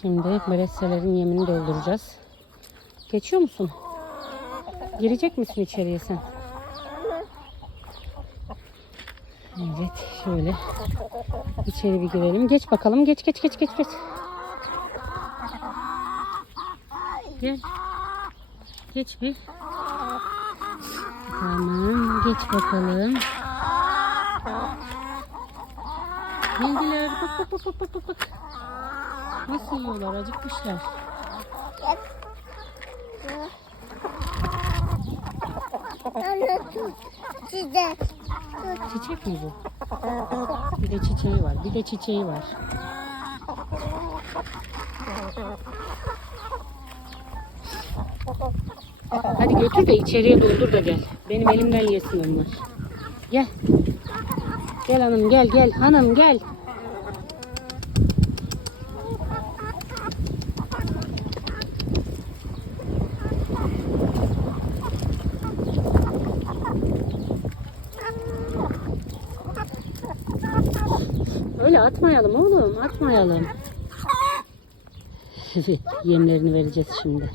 Şimdi müesselerin yemini dolduracağız. Geçiyor musun? Girecek misin içeriye sen? Evet şöyle içeri bir girelim. Geç bakalım. Geç geç geç geç geç. Gel. Geç bir. Tamam geç bakalım. Geldiler. Bak bak bak bak bak. Nasıl yiyorlar? Acıkmışlar. Anne tut. Size. Çiçek mi bu? Bir de çiçeği var. Bir de çiçeği var. Hadi götür de içeriye doldur da gel. Benim elimden yesin onlar. Gel. Gel hanım gel gel. Hanım gel. Öyle atmayalım oğlum atmayalım. Yemlerini vereceğiz şimdi.